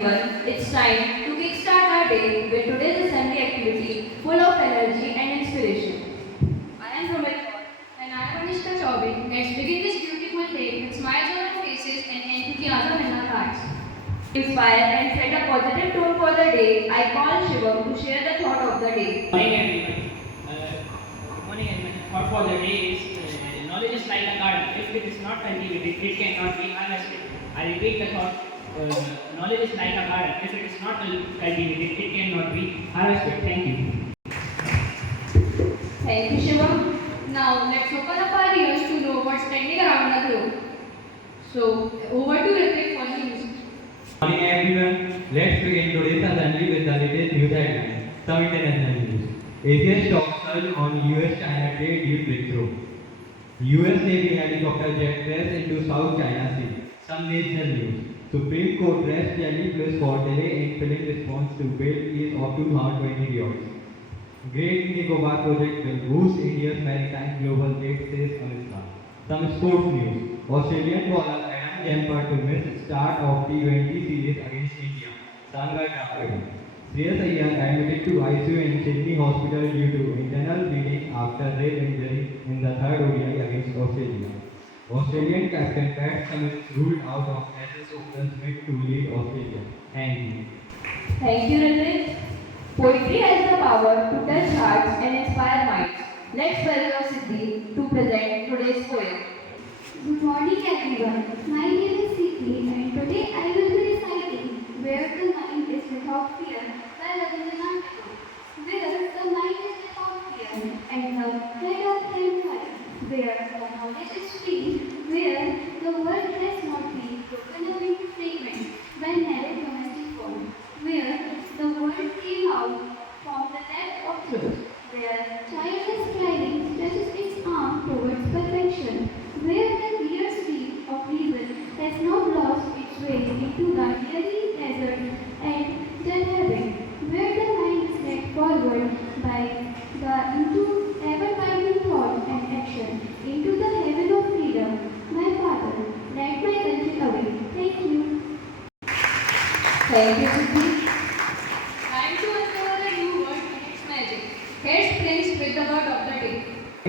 It's time to kickstart our day with today's assembly activity full of energy and inspiration. I am Rohit Kaur and I am Anishka Chaubey. Let's begin this beautiful day with smiles on our faces and enthusiasm in our hearts. To inspire and set a positive tone for the day, I call Shivam to share the thought of the day. Morning everyone. Good morning everyone. Thought for the day is knowledge is like a garden. If it is not cultivated, it cannot be harvested. I repeat the thought. Knowledge is like a garden. If it is not cultivated, it cannot be harvested. Thank you. Thank you, Shivam. Now let's open up our ears to know what's trending around the globe. So over to Ritik for the news. Good morning everyone. Let's begin today's assembly with the latest news headlines. Some international news. Asian stock surge on US-China trade deal breakthrough. US Navy helicopter jet crashed into South China Sea. Some national news. Supreme Court rests Delhi plus for delay in filing response to bail case of 2020 riots. Great Nicobar project will boost India's maritime global trade, says America. Some sports news. Australian bowler Adam Jamper to miss start of T20 series against India. Sangha drafted. Shreyas Iyer admitted to ICU in Sydney Hospital due to internal bleeding after rib injury in the third ODI against Australia. Australian captain Pat Cummins ruled out of SS Open's bid to lead Australia. Thank you. Thank you, Ritik. Poetry has the power to touch hearts and inspire minds. Let's welcome Siddhi to present today's poem. Good morning everyone. My name is Siti and today I will be reciting Where the Mind is Without Fear by Rabindranath Tagore. Where the mind is without fear and the head of hellfire. Where the knowledge is free. Where the world has not been broken up into fragments by narrow domestic form. Where the world came out from the depth of truth. Where childless climbing stretches its arm towards perfection. Where the clear stream of reason has not lost its way into the dreary desert and dead heaven, where the mind is led forward by the into ever-widening thought and action, into the heaven of freedom. My Father, light my country away. Thank you. Thank you, Siddhi. Time to uncover a new word and its magic. Here's Prince with the word of the day. I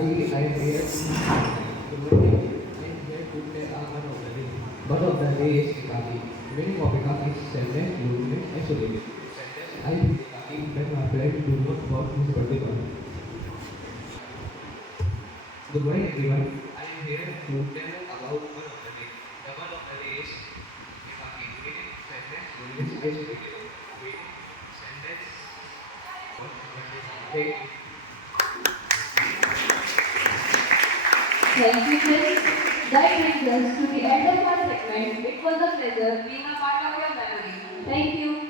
hear the word and here to play a word of the day. Word of the day is Ekaki. Meaning of Ekaki is sadness, loneliness, isolated. I feel Ekaki when my friends do not work his birthday party. Good morning everyone. I am here to tell about word of the day. The word of the day is Ekaki. Meaning sadness, loneliness, isolated. Meaning sadness, thank you. Thank you, Chris. That brings us to the end of our segment. It was a pleasure being a part of your memory. Thank you.